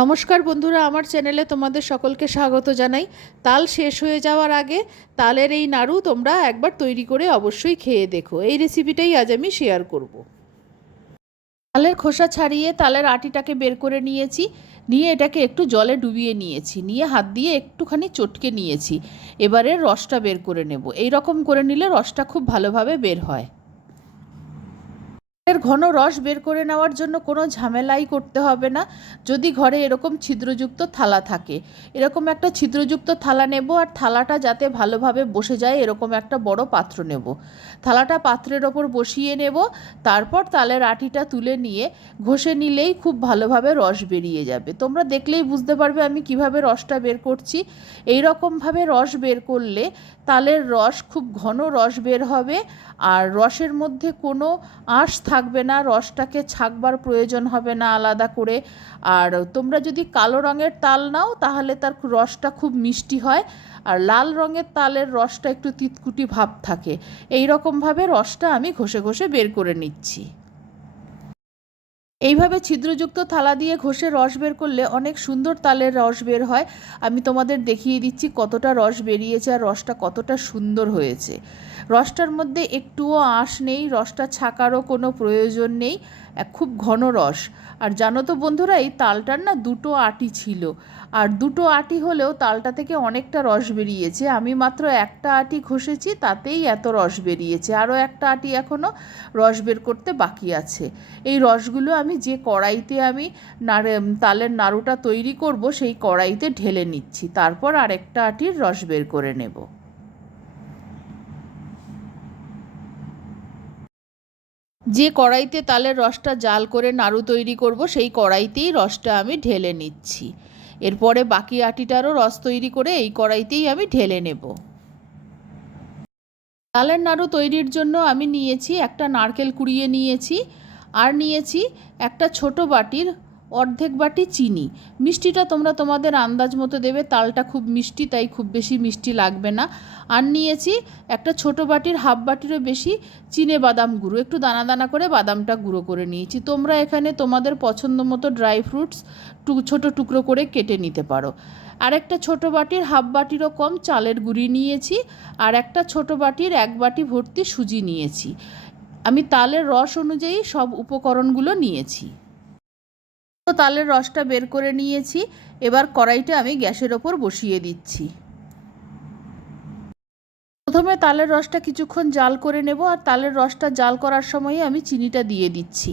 নমস্কার বন্ধুরা, আমার চ্যানেলে তোমাদের সকলকে স্বাগত জানাই। তাল শেষ হয়ে যাওয়ার আগে তালের এই নাড়ু তোমরা একবার তৈরি করে অবশ্যই খেয়ে দেখো। এই রেসিপিটাই আজ আমি শেয়ার করব। তালের খোসা ছাড়িয়ে তালের আটিটাকে বের করে নিয়েছি, নিয়ে এটাকে একটু জলে ডুবিয়ে নিয়েছি, নিয়ে হাত দিয়ে একটুখানি চটকে নিয়েছি। এবারে রসটা বের করে নেব। এই রকম করে নিলে রসটা খুব ভালোভাবে বের হয়। এর ঘন রস বের করে নেওয়ার জন্য কোনো ঝামেলাই করতে হবে না। যদি ঘরে এরকম ছিদ্রযুক্ত থালা থাকে, এরকম একটা ছিদ্রযুক্ত থালা নেব, আর থালাটা যাতে ভালোভাবে বসে যায় এরকম একটা বড় পাত্র নেব। থালাটা পাত্রের ওপর বসিয়ে নেব, তারপর তালের আটিটা তুলে নিয়ে ঘষে নিলেই খুব ভালোভাবে রস বেরিয়ে যাবে। তোমরা দেখলেই বুঝতে পারবে আমি কিভাবে রসটা বের করছি। এই রকমভাবে রস বের করলে তালের রস খুব ঘন রস বের হবে, আর রসের মধ্যে কোনো আঁশ থাকবে না, রসটাকে ছাঁকবার প্রয়োজন হবে না আলাদা করে। আর তোমরা যদি কালো রঙের তাল নাও তাহলে তার রসটা খুব মিষ্টি হয়, আর লাল রঙের তালের রসটা একটু তিতকুটি ভাব থাকে। এই রকমভাবে রসটা আমি ঘষে ঘষে বের করে নিচ্ছি। এইভাবে ছিদ্রযুক্ত থালা দিয়ে ঘষে রস বের করলে অনেক সুন্দর তালের রস বের হয়। আমি তোমাদের দেখিয়ে দিচ্ছি কতটা রস বেরিয়েছে আর রসটা কতটা সুন্দর হয়েছে। রসটার মধ্যে একটুও আঁশ নেই, রসটা ছাকারও কোনো প্রয়োজন নেই, খুব ঘন রস। আর জানো তো বন্ধুরা, এই তালটার না দুটো আটি ছিল, আর দুটো আটি হলেও তালটা থেকে অনেকটা রস বেরিয়েছে। আমি মাত্র একটা আটি ঘষেছি, তাতেই এত রস বেরিয়েছে। আরও একটা আটি এখনও রস বের করতে বাকি আছে। এই রসগুলো আমি যে কড়াইতে আমি তালের নাড়ুটা তৈরি করব সেই কড়াইতে ঢেলে নিচ্ছি, তারপর আরেকটা আটির রস বের করে নেব। যে কড়াইতে তালের রসটা জাল করে নাড়ু তৈরি করব সেই কড়াইতেই রসটা আমি ঢেলে নিচ্ছি। এরপরে বাকি আটিটারও রস তৈরি করে এই কড়াইতেই আমি ঢেলে নেব। তালের নাড়ু তৈরির জন্য আমি নিয়েছি একটা নারকেল কুড়িয়ে নিয়েছি, আর নিয়েছি একটা ছোট বাটির অর্ধেক বাটি চিনি। মিষ্টিটা তোমরা তোমাদের আন্দাজ মতো দেবে, তালটা খুব মিষ্টি তাই খুব বেশি মিষ্টি লাগবে না। আর নিয়েছি একটা ছোট বাটির হাফ বাটিরও বেশি চিনে বাদাম গুঁড়ো, একটু দানা দানা করে বাদামটা গুঁড়ো করে নিয়েছি। তোমরা এখানে তোমাদের পছন্দ মতো ড্রাই ফ্রুটস ছোট টুকরো করে কেটে নিতে পারো। আর একটা ছোটো বাটির হাফ বাটিরও কম চালের গুঁড়ি নিয়েছি, আর একটা ছোট বাটির এক বাটি ভর্তি সুজি নিয়েছি। আমি তালের রস অনুযায়ী সব উপকরণগুলো নিয়েছি। তো তালের রসটা বের করে নিয়েছি, এবার কড়াইটা আমি গ্যাসের ওপর বসিয়ে দিচ্ছি। প্রথমে তালের রসটা কিছুক্ষণ জাল করে নেব, আর তালের রসটা জাল করার সময়ই আমি চিনিটা দিয়ে দিচ্ছি।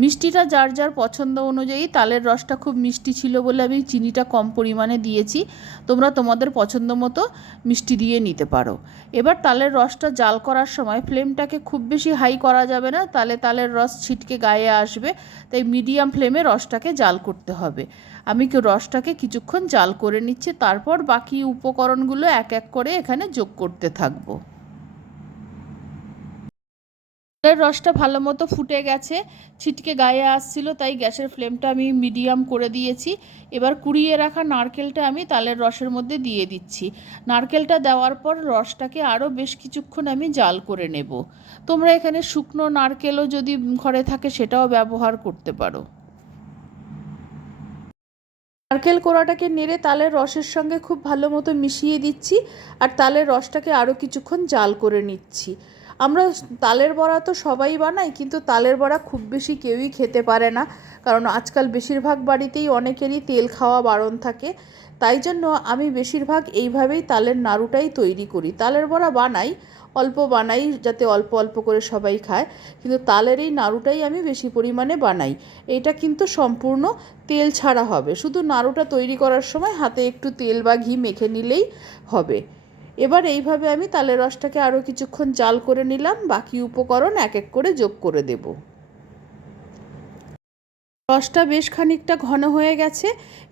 মিষ্টিটা যার যার পছন্দ অনুযায়ী, তালের রসটা খুব মিষ্টি ছিল বলে আমি চিনিটা কম পরিমাণে দিয়েছি। তোমরা তোমাদের পছন্দ মতো মিষ্টি দিয়ে নিতে পারো। এবার তালের রসটা জাল করার সময় ফ্লেমটাকে খুব বেশি হাই করা যাবে না, তাহলে তালের রস ছিটকে গায়ে আসবে। তাই মিডিয়াম ফ্লেমে রসটাকে জাল করতে হবে। আমি রসটাকে কিছুক্ষণ জাল করে নিচ্ছি, তারপর বাকি উপকরণগুলো এক এক করে এখানে যোগ করতে থাকবো। তালের রসটা ভালো মতো ফুটে গেছে, ছিটকে গায়ে আসছিল, তাই গ্যাসের ফ্লেমটা আমি মিডিয়াম করে দিয়েছি। এবার কুড়িয়ে রাখা নারকেলটা আমি তালের রসের মধ্যে দিয়ে দিচ্ছি। নারকেলটা দেওয়ার পর রসটাকে আরও বেশ কিছুক্ষণ আমি জাল করে নেব। তোমরা এখানে শুকনো নারকেলও যদি ঘরে থাকে সেটাও ব্যবহার করতে পারো। নারকেল কোড়াটাকে নেড়ে তালের রসের সঙ্গে খুব ভালো মতো মিশিয়ে দিচ্ছি, আর তালের রসটাকে আরও কিছুক্ষণ জাল করে নিচ্ছি। আমরা তালের বড়া তো সবাই বানাই, কিন্তু তালের বড়া খুব বেশি কেউই খেতে পারে না, কারণ আজকাল বেশিরভাগ বাড়িতেই অনেকেরই তেল খাওয়া বারণ থাকে। তাই জন্য আমি বেশিরভাগ এইভাবেই তালের নাড়ুটাই তৈরি করি। তালের বড়া বানাই, অল্প বানাই যাতে অল্প অল্প করে সবাই খায়, কিন্তু তালের এই নাড়ুটাই আমি বেশি পরিমাণে বানাই। এটা কিন্তু সম্পূর্ণ তেল ছাড়া হবে, শুধু নাড়ুটা তৈরি করার সময় হাতে একটু তেল বা ঘি মেখে নিলেই হবে। এবার এইভাবে আমি তালের রসটাকে আরও কিছুক্ষণ জাল করে নিলাম, বাকি উপকরণ এক এক করে যোগ করে দেব। রসটা বেশ খানিকটা ঘন হয়ে গেছে,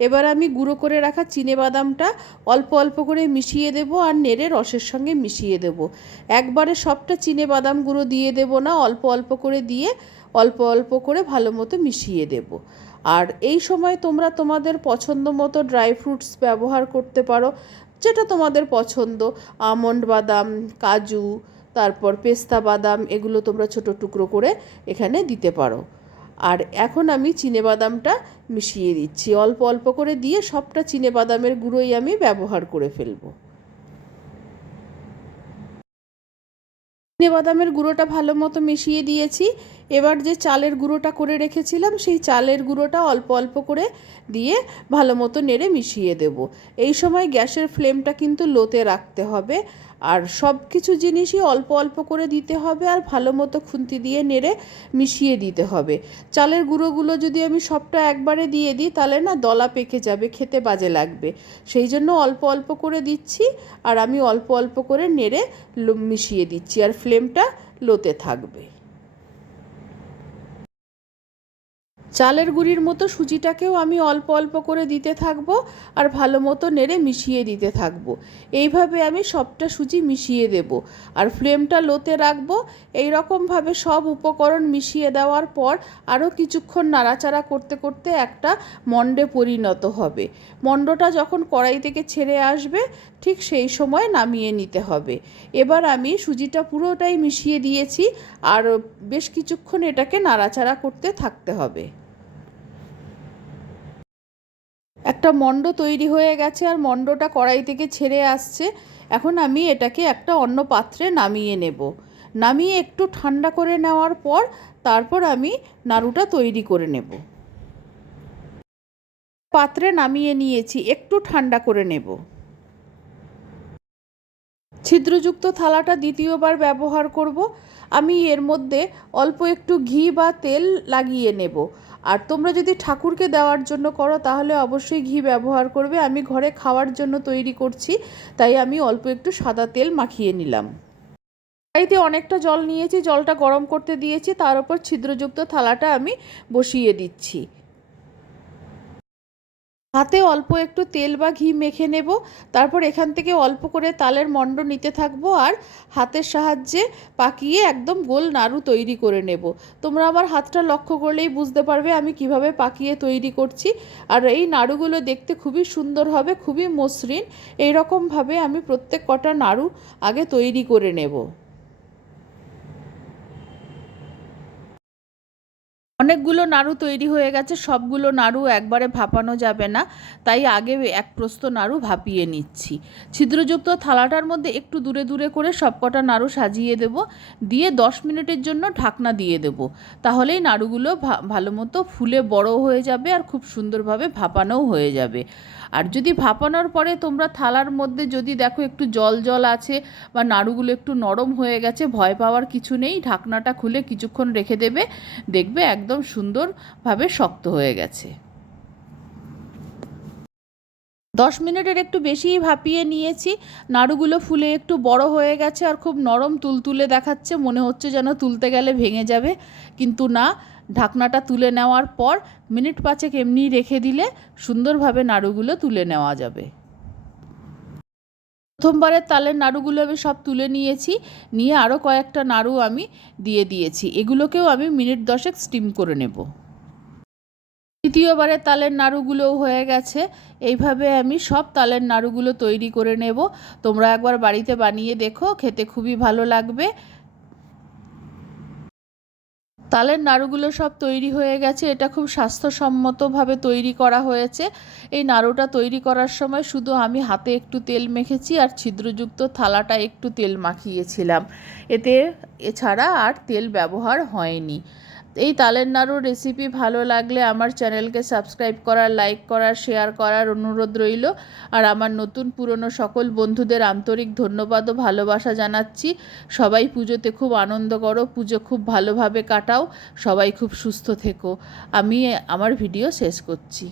এবার আমি গুঁড়ো করে রাখা চিনেবাদামটা অল্প অল্প করে মিশিয়ে দেব, আর নেড়ে রসের সঙ্গে মিশিয়ে দেব। একবারে সবটা চিনেবাদাম গুঁড়ো দিয়ে দেব না, অল্প অল্প করে দিয়ে অল্প অল্প করে ভালো মতো মিশিয়ে দেব। আর এই সময় তোমরা তোমাদের পছন্দ মতো ড্রাই ফ্রুটস ব্যবহার করতে পারো, যেটা তোমাদের পছন্দ। আমন্ড বাদাম, কাজু, তারপর পেস্তা বাদাম, এগুলো তোমরা ছোট টুকরো করে এখানে দিতে পারো। আর এখন আমি চিনেবাদামটা মিশিয়ে দিচ্ছি, অল্প অল্প করে দিয়ে সবটা চিনেবাদামের গুঁড়োই আমি ব্যবহার করে ফেলবো। চিনেবাদামের গুঁড়োটা ভালো মতো মিশিয়ে দিয়েছি। এবার যে চালের গুঁড়োটা করে রেখেছিলাম সেই চালের গুঁড়োটা অল্প অল্প করে দিয়ে ভালো মতো নেড়ে মিশিয়ে দেব। এই সময় গ্যাসের ফ্লেমটা কিন্তু লোতে রাখতে হবে, আর সব কিছু জিনিসই অল্প অল্প করে দিতে হবে, আর ভালো মতো খুন্তি দিয়ে নেড়ে মিশিয়ে দিতে হবে। চালের গুঁড়োগুলো যদি আমি সবটা একবারে দিয়ে দিই তাহলে না দলা পেকে যাবে, খেতে বাজে লাগবে। সেই জন্য অল্প অল্প করে দিচ্ছি, আর আমি অল্প অল্প করে নেড়ে মিশিয়ে দিচ্ছি, আর ফ্লেমটা লোতে থাকবে। চালের গুঁড়ির মতো সুজিটাকেও আমি অল্প অল্প করে দিতে থাকবো, আর ভালো মতো নেড়ে মিশিয়ে দিতে থাকবো। এইভাবে আমি সবটা সুজি মিশিয়ে দেব, আর ফ্লেমটা লোতে রাখবো। এই রকমভাবে সব উপকরণ মিশিয়ে দেওয়ার পর আরও কিছুক্ষণ নাড়াচাড়া করতে করতে একটা মণ্ডে পরিণত হবে। মণ্ডটা যখন কড়াই থেকে ছেড়ে আসবে ঠিক সেই সময় নামিয়ে নিতে হবে। এবার আমি সুজিটা পুরোটাই মিশিয়ে দিয়েছি, আর বেশ কিছুক্ষণ এটাকে নাড়াচাড়া করতে থাকতে হবে। একটা মণ্ড তৈরি হয়ে গেছে, আর মণ্ডটা কড়াই থেকে ছেড়ে আসছে। এখন আমি এটাকে একটা অন্য পাত্রে নামিয়ে নেব। নামিয়ে একটু ঠান্ডা করে নেওয়ার পর তারপর আমি নাড়ুটা তৈরি করে নেব। পাত্রে নামিয়ে নিয়েছি, একটু ঠান্ডা করে নেব। ছিদ্রযুক্ত থালাটা দ্বিতীয়বার ব্যবহার করব। আমি এর মধ্যে অল্প একটু ঘি বা তেল লাগিয়ে নেব। আর তোমরা যদি ঠাকুরকে দেওয়ার জন্য করো তাহলে অবশ্যই ঘি ব্যবহার করবে। আমি ঘরে খাওয়ার জন্য তৈরি করছি, তাই আমি অল্প একটু সাদা তেল মাখিয়ে নিলাম। কড়াইতে অনেকটা জল নিয়েছি, জলটা গরম করতে দিয়েছি, তার উপর ছিদ্রযুক্ত থালাটা আমি বসিয়ে দিচ্ছি। হাতে অল্প একটু তেল বা ঘি মেখে নেব। তারপর এখান থেকে অল্প করে তালের মণ্ড নিতে থাকবো, আর হাতের সাহায্যে পাকিয়ে একদম গোল নাড়ু তৈরি করে নেব। তোমরা আমার হাতটা লক্ষ্য করলেই বুঝতে পারবে আমি কিভাবে পাকিয়ে তৈরি করছি। আর এই নাড়ুগুলো দেখতে খুবই সুন্দর হবে, খুবই মসৃণ। এই রকমভাবে আমি প্রত্যেক কটা নাড়ু আগে তৈরি করে নেব। অনেকগুলো নাড়ু তৈরি হয়ে গেছে, সবগুলো নাড়ু একবারে ভাপানো যাবে না, তাই আগে এক প্রস্থ নাড়ু ভাপিয়ে নিচ্ছি। ছিদ্রযুক্ত থালাটার মধ্যে একটু দূরে দূরে করে সবকটা নাড়ু সাজিয়ে দেব, দিয়ে 10 মিনিটের জন্য ঢাকনা দিয়ে দেব। তাহলেই নাড়ুগুলো ভালো মতো ফুলে বড় হয়ে যাবে, আর খুব সুন্দরভাবে ভাপানোও হয়ে যাবে। আর যদি ভাপানোর পরে তোমরা থালার মধ্যে যদি দেখো একটু জল জল আছে বা নাড়ুগুলো একটু নরম হয়ে গেছে, ভয় পাওয়ার কিছু নেই। ঢাকনাটা খুলে কিছুক্ষণ রেখে দেবে, দেখবে একদম সুন্দরভাবে শক্ত হয়ে গেছে। 10 মিনিটের একটু বেশিই ভাপিয়ে নিয়েছি। নাড়ুগুলো ফুলে একটু বড় হয়ে গেছে, আর খুব নরম তুলতুলে দেখাচ্ছে, মনে হচ্ছে যেন তুলতে গেলে ভেঙে যাবে, কিন্তু না। ঢাকনাটা তুলে নেওয়ার পর মিনিট 5 এমনি রেখে দিলে সুন্দরভাবে নাড়ুগুলো তুলে নেওয়া যাবে। প্রথমবারের তালের নাড়ুগুলো আমি সব তুলে নিয়েছি, নিয়ে আরও কয়েকটা নাড়ু আমি দিয়ে দিয়েছি। এগুলোকেও আমি মিনিট 10 স্টিম করে নেব। দ্বিতীয়বারের তালের নাড়ুগুলোও হয়ে গেছে। এইভাবে আমি সব তালের নাড়ুগুলো তৈরি করে নেব। তোমরা একবার বাড়িতে বানিয়ে দেখো, খেতে খুবই ভালো লাগবে। তালের নাড়ুগুলো সব তৈরি হয়ে গেছে। এটা খুব স্বাস্থ্যসম্মতভাবে তৈরি করা হয়েছে। এই নাড়ুটা তৈরি করার সময় শুধু আমি হাতে একটু তেল মেখেছি, আর ছিদ্রযুক্ত থালাটা একটু তেল মাখিয়েছিলাম। এছাড়া আর তেল ব্যবহার হয়নি। এই তালের নাড়ুর রেসিপি ভালো লাগলে আমার চ্যানেলকে সাবস্ক্রাইব করার, লাইক করার, শেয়ার করার অনুরোধ রইল। আর আমার নতুন পুরনো সকল বন্ধুদের আন্তরিক ধন্যবাদ ও ভালোবাসা জানাচ্ছি। সবাই পুজোতে খুব আনন্দ করো, পুজো খুব ভালোভাবে কাটাও, সবাই খুব সুস্থ থেকো। আমি আমার ভিডিও শেষ করছি।